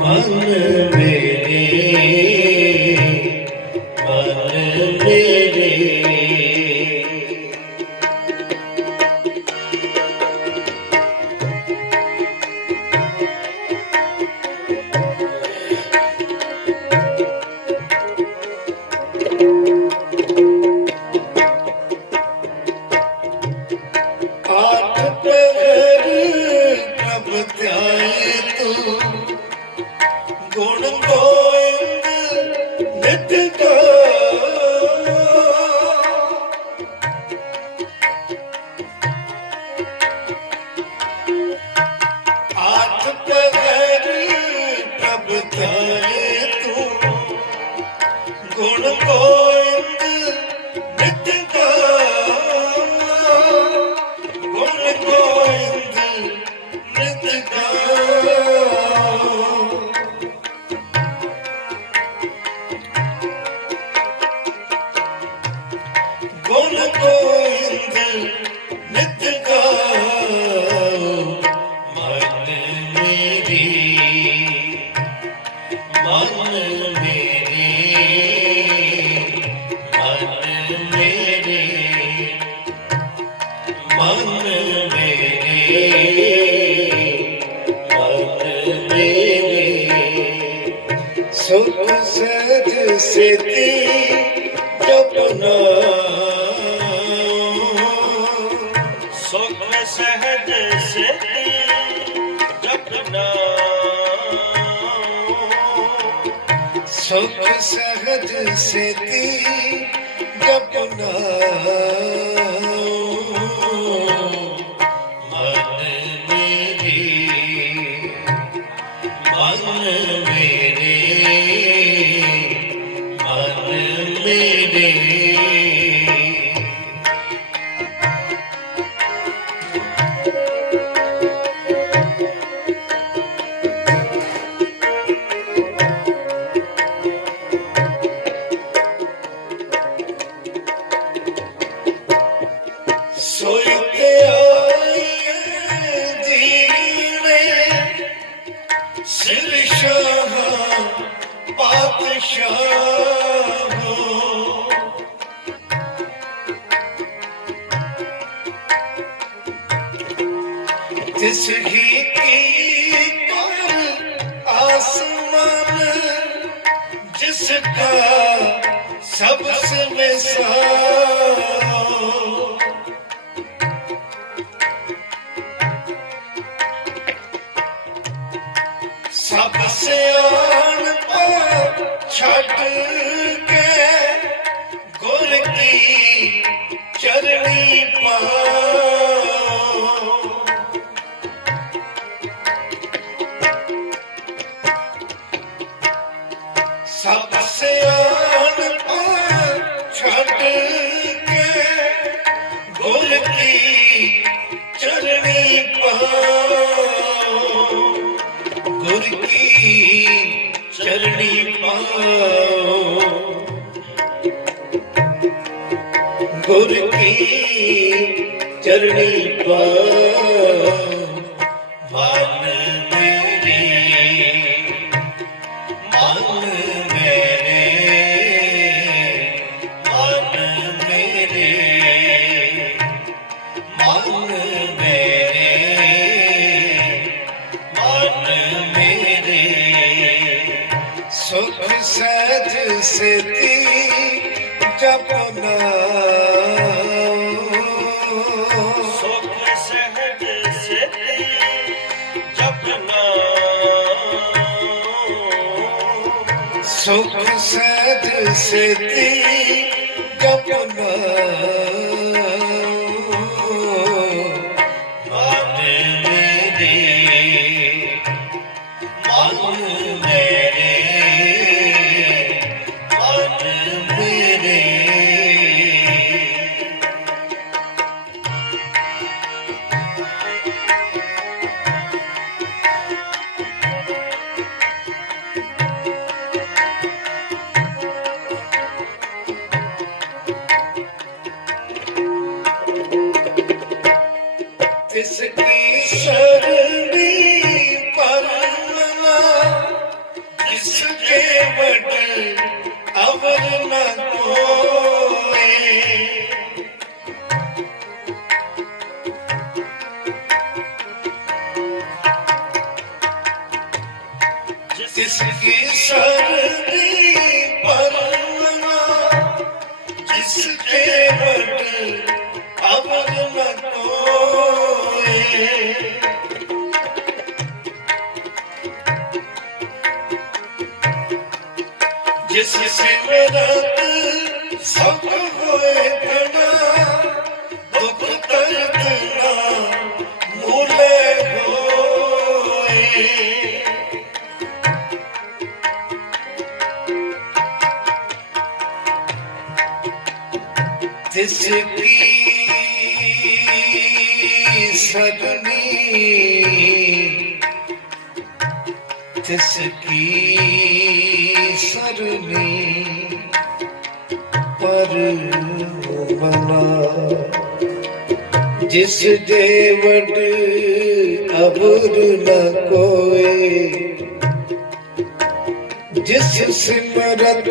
मन मेरे, मन मेरे। आठ पहर प्रभ ध्याए तू, गुण गोविंद नित गाओ। आठ पहर प्रभ ध्याए तू, गुण गोविंद नित गाओ। गुण गोविंद नित गाओ। गुण गोविंद नित गाओ। मन मेरी, मन मेरे, मन मेरे, मन मेरे, मन मेरे। सुख सहज सिद्धि जपना, सुख सहज सिद्धि जपना। सुख सहज सिद्धि जपना। मन मेरे, मन मेरे, मन मेरे। सोई ते आइए जीने, सिर शाह पातशाह हो। तिस ही की पर आसमान, जिसका सबसे विशाल हो। सबसे आन पर छट के गुर की चरणी पाओ। सबसे आन पर छट के गुर की चरणी पाओ। गुर की चरणी पाओ। गुर की चरणी पाओ। मन मेरे, मन मेरे, मन मेरे, मन मेरे, मन मेरे। सुख सहज सिद्धि जपना। सुख सहज सिद्धि जपना। सुख सहज सिद्धि जपना। मन मेरे, मन मेरे, मन मेरे। तिसकी शरणी पर वड अवर न कोई। जिसकी सरदी परना जिसके वड अवर न कोई। जिस सिमरत सब होए गना दुख दर्द ना मूले होए। जिसकी सरनी जिसकी सरनी पर बना जिस देवड अबर न कोई। जिस सिमरत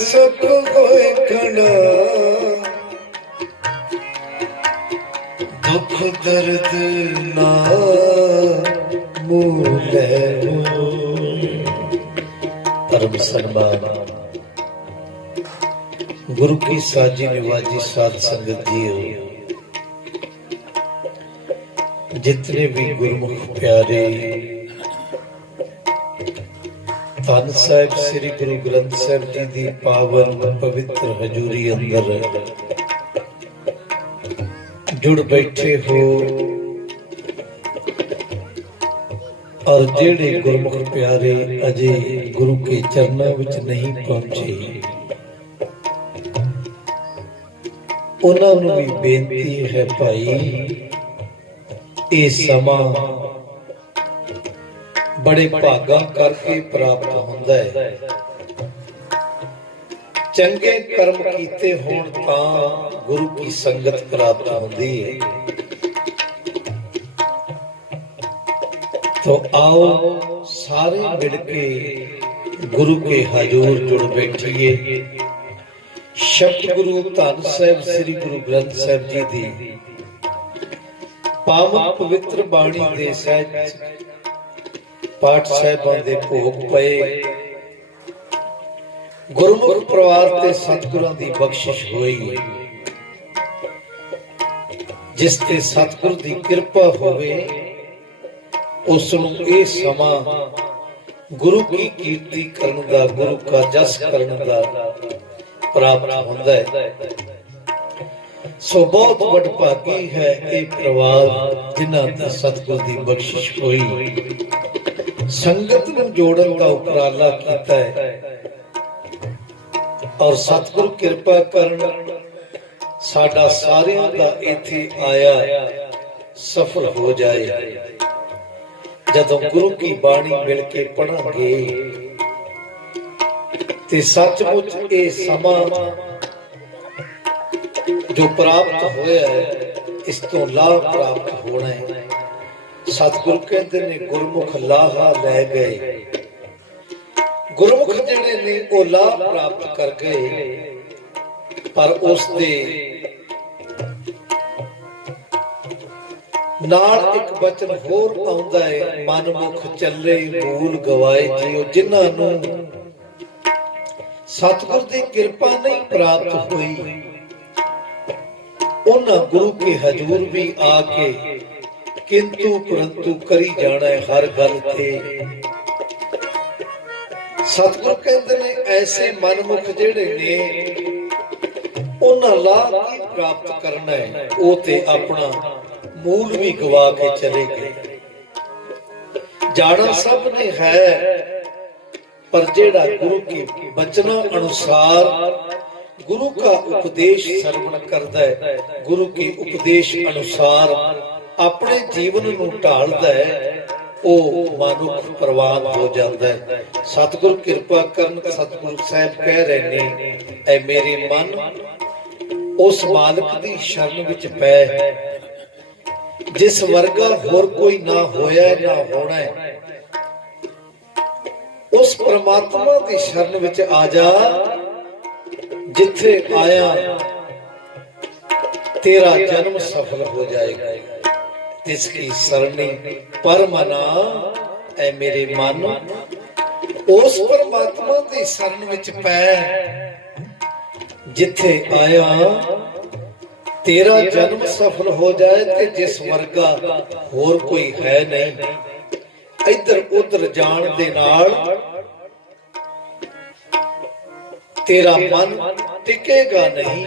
सुख होए खड़ा दुख दर्द ना मूले हो। परम सन्मान गुरु की साजी निवाजी साध संगत जी हो। जितने भी गुरमुख प्यारे धन साहिब श्री गुरु ग्रंथ साहिब जी की पावन पवित्र हजूरी अंदर जुड़ बैठे हो और जेड़े गुरमुख प्यारे अजे गुरु के चरणों विच नहीं पहुंचे उन्होंने भी बेनती है भाई ये समा बड़े भागा करके प्राप्त होंदा है। चंगे कर्म कीते होण तां गुरु की संगत प्राप्त होंदी है। तो आओ सारे मिलके गुरु के हजूर जुड़ बैठिए। शब्द गुरु धन साहिब श्री गुरु ग्रंथ साहिब जी दी पावन पवित्र बाणी दे सहज पाठ साहिबां दे भोग पए। गुरमुख परिवार ते सतगुरां दी बख्शिश होई। जिस ते सतगुर दी कृपा होवे उस नूं इह समा गुरु की कीर्ति करन दा गुरु का जस करन दा प्राप्त होंदा है। सो बहुत वडभागी है ये परिवार जिन्हां दी सतगुर दी बख्शिश होई। संगत नूं जोड़न दा उपराला कीता है और सतगुर कृपा करन साडा सारियां दा इत्थे आया सफल हो जाए। जदों गुरु की बाणी मिल के पढ़ांगे ते सचमुच ये समा जो प्राप्त होया है इस तो लाभ प्राप्त होना है। सतगुरु कहते ने गुरमुख लाहा लै गए। गुरमुख जिहड़े ने वो लाभ प्राप्त कर गए पर उस दे नाल एक बचन होर आउंदा है मनमुख चले भूल गवाए जियो। जिन्हां नूं सतगुर दी कृपा नहीं प्राप्त हुई उन्हां गुरु के हजूर भी आके किंतु परंतु करी जाना है हर गल ते। सतगुर कहते ने ऐसे मनमुख जेड़े ने उन्हां लाभ की प्राप्त करना है वो ते अपना मूल भी गवा के चले गए। जाना सब ने है पर जेड़ा गुरु के बचना अनुसार गुरु का उपदेश श्रवण करता है गुरु के उपदेश अनुसार अपने जीवन नूं ढालदा है वो मनुख प्रवान हो जाता है। सतगुर कृपा करन सतगुर साहब कह रहे ने ऐ मेरे मन उस मालिक दी शरण विच पै जिस वर्गा होर कोई ना होया ना होना है। उस ਉਸ ਪ੍ਰਮਾਤਮਾ ਦੀ ਸ਼ਰਨ ਵਿੱਚ ਆ ਜਾ ਜਿੱਥੇ ਆਇਆ तेरा जन्म सफल हो जाएगा। तिसकी सरणी पर मना ऐ मेरे मन, उस परमात्मा की शरण विच पै जिथे आया तेरा जन्म सफल हो जाए। ते जिस वर्गा होर कोई है नहीं, इधर उधर जान दे नाल तेरा मन टिकेगा नहीं।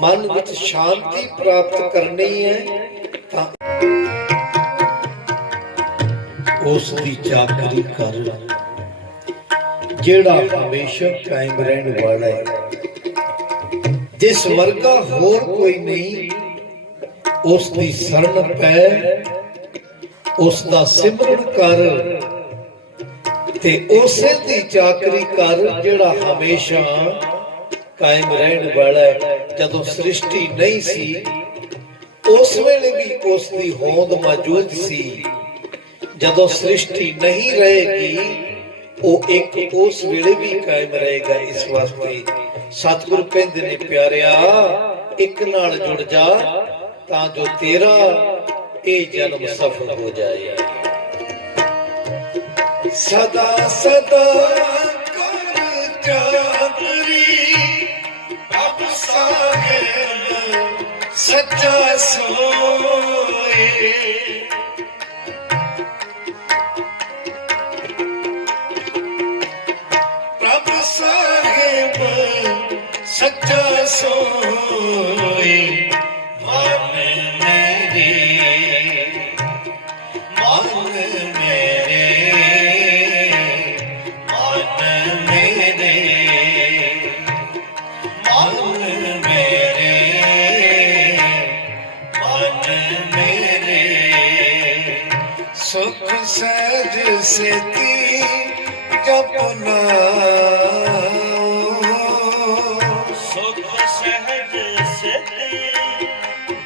मन विच शांति प्राप्त करनी है तां उस दी चाकरी कर जेड़ा हमेशा कायम रहने वाला है। जिस वर्गा होर कोई नहीं उस दी शरण पै, उस दा सिमरन कर ते उसे दी चाकरी कर जेड़ा हमेशा कायम रहने वाला है। जदों सृष्टि नहीं सी उस वेले भी उसकी होंद मौजूद सी। जदों सृष्टि नहीं रहेगी वो एक उस वेले भी कायम रहेगा। इस वास्ते सतगुरु कहंदे ने प्यारिया एक नाल जुड़ जा तां जो तेरा ये जन्म सफल हो जाए। सदा सदा कर जागरी सच्चा सोए, प्रभु साहेब सच्चा सोए। मन मेरे मन मेरे मन मेरे सुख सहज सेती जपना, सुख सहज सेती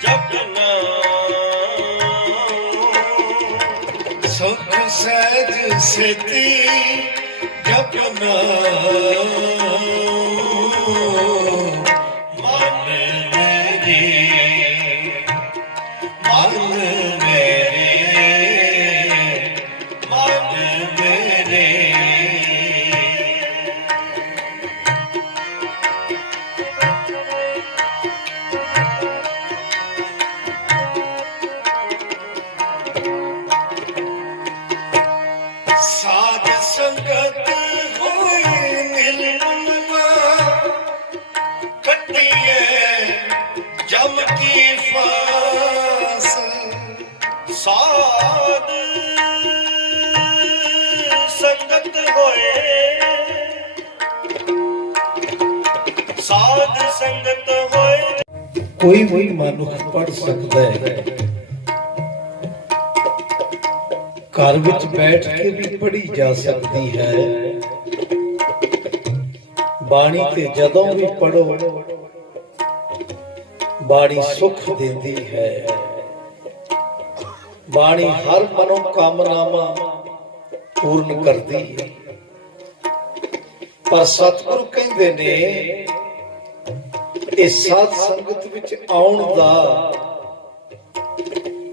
जपना, सुख सहज सेती जपना। मन मेरी मन साध संगत होए निर्मला, कटिए जम की फास। साध संगत होए, साध संगत होए। कोई भी मनुष्य पढ़ सकता है, घर विच बैठ के भी पढ़ी जा सकती है। बाणी ते जदों भी पढ़ो बाणी सुख देती है। बाणी हर मनोकामनावां पूर्ण करती है। पर सतगुरु कहंदे ने इस साध संगत विच आउण दा,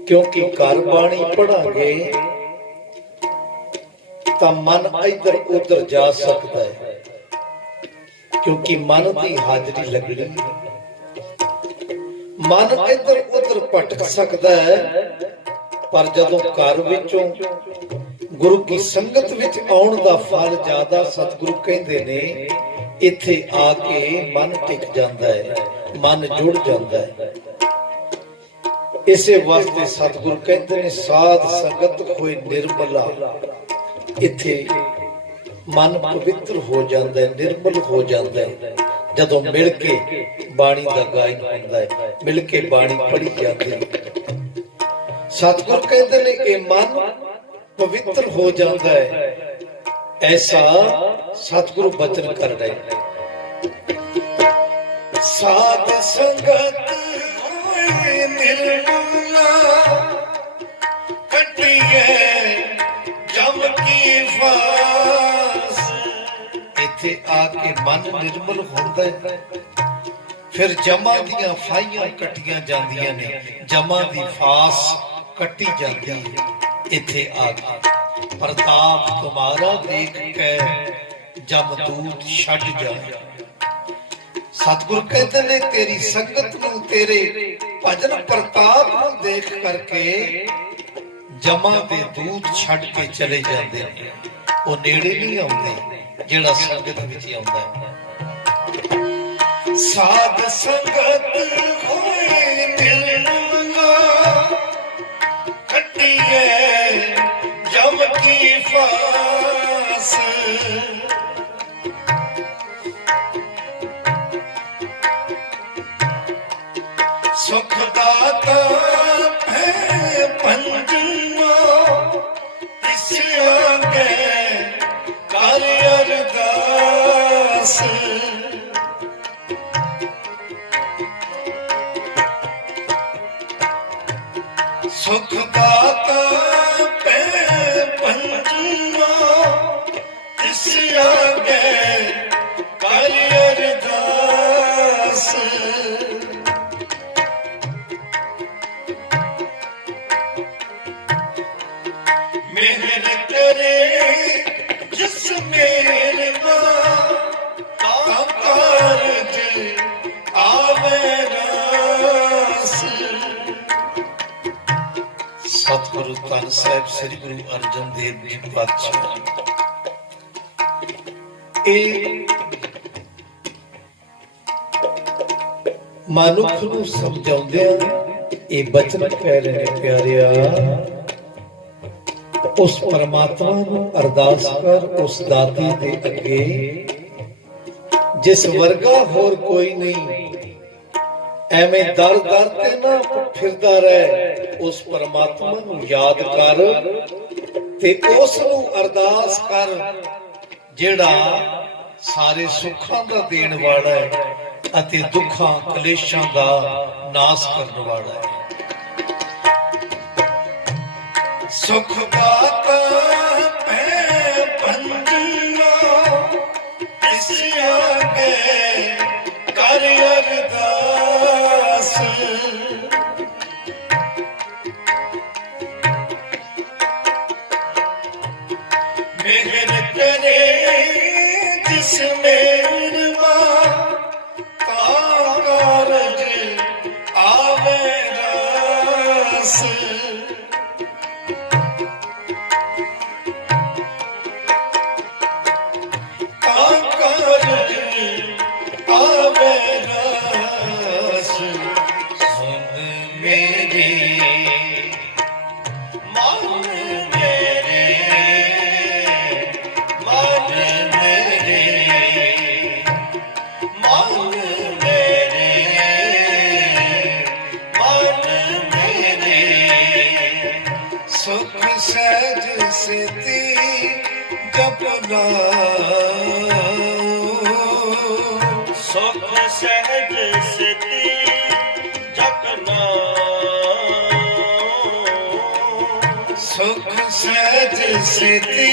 क्योंकि घर बाणी पढ़ांगे ਤਾਂ ਮਨ ਇੱਧਰ ਉੱਧਰ ਜਾ ਸਕਦਾ ਹੈ, ਕਿਉਂਕਿ ਮਨ ਦੀ ਹਾਜ਼ਰੀ ਲੱਗਣੀ। ਮਨ ਇੱਧਰ ਉੱਧਰ ਭਟਕ ਸਕਦਾ ਹੈ, ਪਰ ਜਦੋਂ ਘਰ ਵਿੱਚੋਂ ਗੁਰੂ ਕੀ ਸੰਗਤ ਵਿੱਚ ਆਉਣ ਦਾ ਫਲ ਜ਼ਿਆਦਾ। ਸਤਿਗੁਰੂ ਕਹਿੰਦੇ ਨੇ ਇੱਥੇ ਆ ਕੇ ਮਨ ਟਿਕ ਜਾਂਦਾ ਹੈ, ਮਨ ਜੁੜ ਜਾਂਦਾ ਹੈ। ਇਸੇ ਵਾਸਤੇ ਸਤਿਗੁਰੂ ਕਹਿੰਦੇ ਨੇ ਸਾਧ ਸੰਗਤ ਹੋਏ ਨਿਰਮਲਾ। इत्थे मन पवित्र हो जाता है, निर्मल हो जाता है। जदों मिल के बाणी दा गायन होंदा है, मिल के बाणी पढ़ी जाती है। सतगुर कहते ने कि मन पवित्र हो जाता है। ऐसा सतगुरु बचन कर रहे हैं। साध संगत होए निर्मला, कटिए जम की फास। ਇੱਥੇ ਆ ਕੇ ਮਨ ਨਿਰਮਲ ਹੁੰਦਾ ਹੈ। ਫਿਰ ਜਮਾਂ ਦੀਆਂ ਫਾਹੀਆਂ ਕੱਟੀਆਂ ਜਾਂਦੀਆਂ ਨੇ, ਜਮਾਂ ਦੀ ਫਾਸ ਕੱਟੀ ਜਾਂਦੀ ਹੈ ਇੱਥੇ ਆ ਕੇ। ਪ੍ਰਤਾਪ ਤੁਮਾਰਾ ਦੇਖ ਕੇ ਜਮਦੂਤ ਛੱਡ ਜਾਏ। ਸਤਿਗੁਰ ਕਹਿੰਦੇ ਨੇ ਤੇਰੀ ਸੰਗਤ ਨੂੰ, ਤੇਰੇ ਭਜਨ ਪ੍ਰਤਾਪ ਨੂੰ ਦੇਖ ਕਰਕੇ ਜਮਾਂ ਦੇ ਦੂਤ ਛੱਡ ਕੇ ਚਲੇ ਜਾਂਦੇ ਨੇ। ਉਹ ਨੇੜੇ ਨਹੀਂ ਆਉਂਦੇ ਜਿਹੜਾ ਸੰਗਤ ਵਿੱਚ ਆਉਂਦਾ ਹੈ। ਸਾਧ ਸੰਗਤ ਹੋਏ ਮਿਲਣਾ, ਕੱਟੀਏ ਜਮ ਕੀ ਫਾਸ। ਸੁਖ ਦਾਤਾ ਹੈ ਪੰਜਵਾ, ਇਸ ਆਗੇ ਕਰ ਅਰਦਾਸ। ਸੁਖ ਦਾਤਾ ਪੈ ਪੰਜਵਾ, ਇਸ ਆਗੇ ਕਰ ਅਰਦਾਸ। ਮਿਹਰ ਕਰੇ ਜਿਸ ਮੇਰਵਾ, ਤਾਂ ਕਾਰਜ ਆਵੇ ਰਾਸ। ਸਤਿਗੁਰੂ ਧੰਨ ਸਾਹਿਬ ਸ੍ਰੀ ਗੁਰੂ ਅਰਜਨ ਦੇਵ ਜੀ ਪਾਤਸ਼ਾਹ ਇਹ ਮਨੁੱਖ ਨੂੰ ਸਮਝਾਉਂਦਿਆਂ ਇਹ ਬਚਨ ਕਹਿ ਰਹੇ ਨੇ, ਪਿਆਰਿਆ ਉਸ ਪਰਮਾਤਮਾ ਨੂੰ ਅਰਦਾਸ ਕਰ, ਉਸ ਦਾਤੇ ਦੇ ਅੱਗੇ ਜਿਸ ਵਰਗਾ ਹੋਰ ਕੋਈ ਨਹੀਂ। ਐਵੇਂ ਦਰ ਦਰ ਤੇ ਨਾ ਫਿਰਦਾ ਰਹਿ, ਉਸ ਪਰਮਾਤਮਾ ਨੂੰ ਯਾਦ ਕਰ ਤੇ ਉਸ ਨੂੰ ਅਰਦਾਸ ਕਰ ਜਿਹੜਾ ਸਾਰੇ ਸੁੱਖਾਂ ਦਾ ਦੇਣ ਵਾਲਾ ਹੈ ਅਤੇ ਦੁੱਖਾਂ ਕਲੇਸ਼ਾਂ ਦਾ ਨਾਸ ਕਰਨ ਵਾਲਾ ਹੈ। ਸੁਖ ਦਾਤਾ ਹੈ ਪੰਜਵਾ, ਇਸ ਆਗੇ ਕਰ ਅਰਦਾਸ। ਮਿਹਰ ਕਰੇ ਜਿਸ ਮੇਰਵਾ, ਤਾਂ ਕਾਰਜ ਆਵੇ ਰਾਸ। ਸੁਖ ਸਹਿਜ ਸਿਤੀ ਜਪਨਾ, ਸੁਖ ਸਹਿਜ ਸਿਤੀ ਜਪਨਾ। ਸੁਖ ਸਹਿਜ ਸਿਤੀ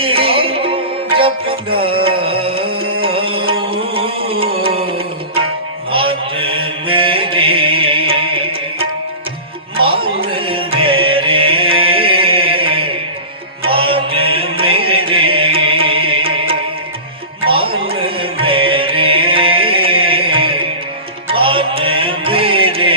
ਜਪਨਾ, ਮਨ ਮੇਰੀ ਮਨ ਮੇਰੇ, ਮਨ ਮੇਰੇ, ਮਨ ਮੇਰੇ, ਮਨ ਮੇਰੇ।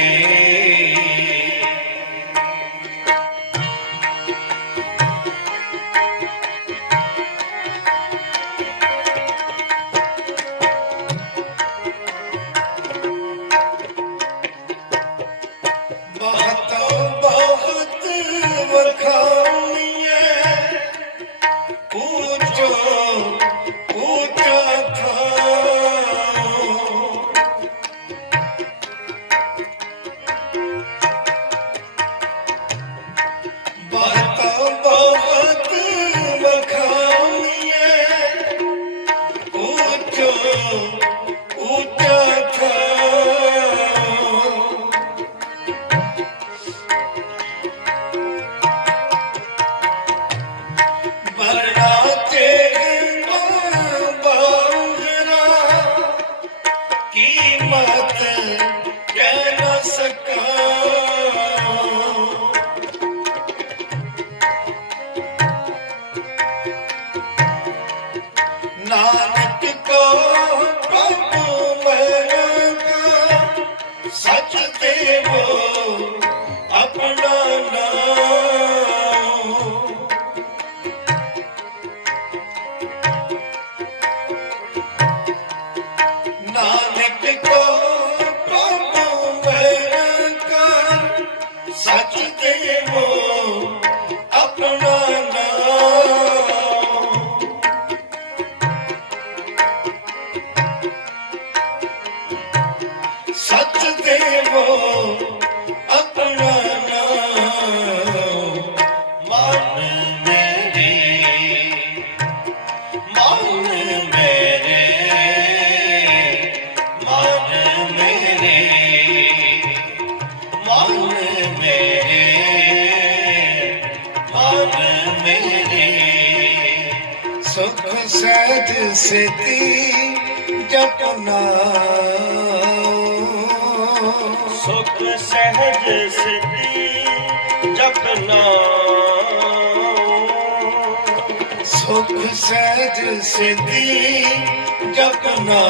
नानक को प्रभु महंगा सच देवो अपना नाम। नानक को प्रभु महंगा सच देवो अपना नाम। सच देवो अपना नाम। मान मेरे मान मेरे मान मेरे मान मेरे मान मेरे। सुख सहज सिद्धि जपना सुख सहज सिद्धि जपना। सुख सहज सिद्धि जपना